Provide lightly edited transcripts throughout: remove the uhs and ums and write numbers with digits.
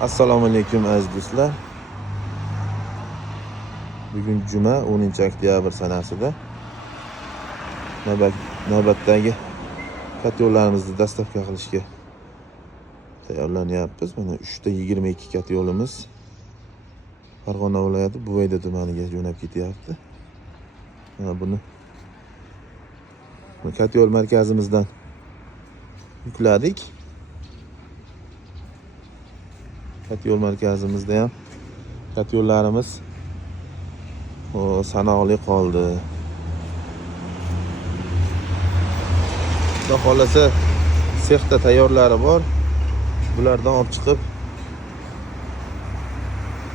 Assalomu alaykum aziz do'stlar. Bugun juma 10-oktyabr sanasida navbatdagi katyollarimizni dastavka qilishga tayyorlanyapmiz. Mana 3:22 katyolimiz Farg'ona viloyati Buvayda tumaniga jo'nab ketyapti. Mana buni katyol markazimizdan yukladik. Katyol markazimizda ham katyollarimiz sanoqli qoldi. Xudo xolasa sexda tayyorlari bor. Bulardan olib chiqib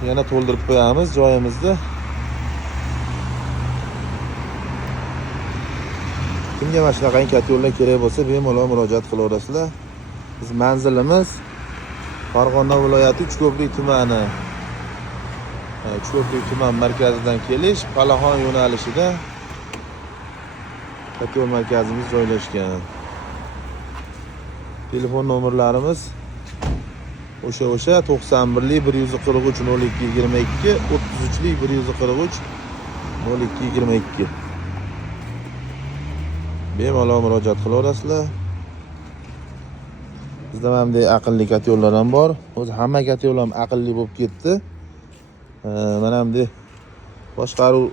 yana to'ldirib qo'yamiz joyimizda. Kimga mana shunaqa katyollar kerak bo'lsa, bemalol murojaat qilaverasizlar. Biz manzilimiz Farg'ona viloyati Uchko'prik tumani. Uchko'prik tuman markazidan kelish Palaxon yo'nalishida katyol markazimiz joylashgan. Telefon nomerlarimiz o'sha 91lik 143 0222, 33lik 143 0222. Bemalol murojaat qilaverasizlar. Bizda ham bunday aqlli katyollar ham bor. O'zi hamma katyol ham aqlli bo'lib ketdi. Mana bunday boshqaruv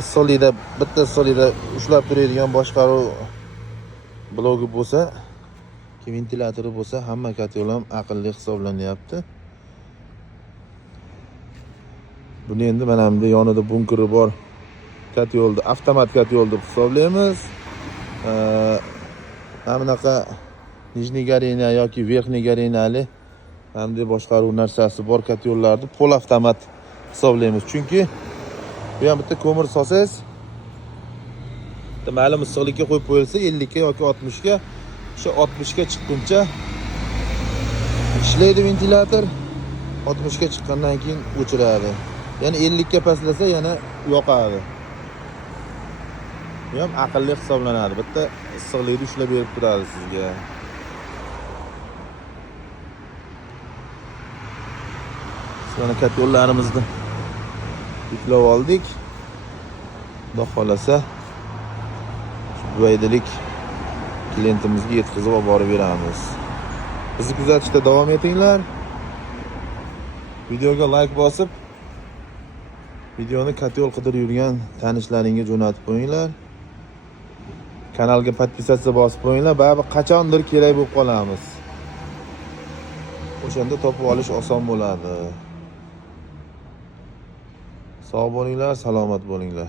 issiqlikda bitta issiqlikda ushlab turadigan boshqaruv blogi bo'lsa, ventilyatori bo'lsa, hamma katyol ham aqlli hisoblanyapti. Buni endi mana bunday yonida bunkeri bor katyolni avtomat katyol deb hisoblaymiz. Mana bunaqa nijniy gareniya yoki verxniy gareniyali hamda boshqaruv narsasi bor katyollarni pol avtomat hisoblaymiz. Chunki bu ham bitta ko'mir solsangiz, ma'lum issiqlikka qo'yib qo'yilsa 50 ga yoki 60 ga, o'sha 60 ga chiqquncha ishlaydi ventilyator. 60 ga chiqqandan keyin o'chiradi. Ya'ni 50 ga pastlasa yana yoqadi. Bu ham aqlli hisoblanadi. Bitta issiqlikni ushlab berib turadi sizga. Mana katyollarimizni yuklab oldik. Xudo xolasa buvaydalik klientimizga yetkazib olib borib beramiz. Bizni kuzatishda davom etinglar. Videoga like bosib, videoni katyol qidirib yurgan tanishlaringga jo'natib qo'yinglar. Kanalga podpisatsiya bosib qo'yinglar. Baribir qachondir kerak bo'lib qolamiz. O'shanda topib olish oson bo'ladi. Sog' bo'linglar, salomat bo'linglar.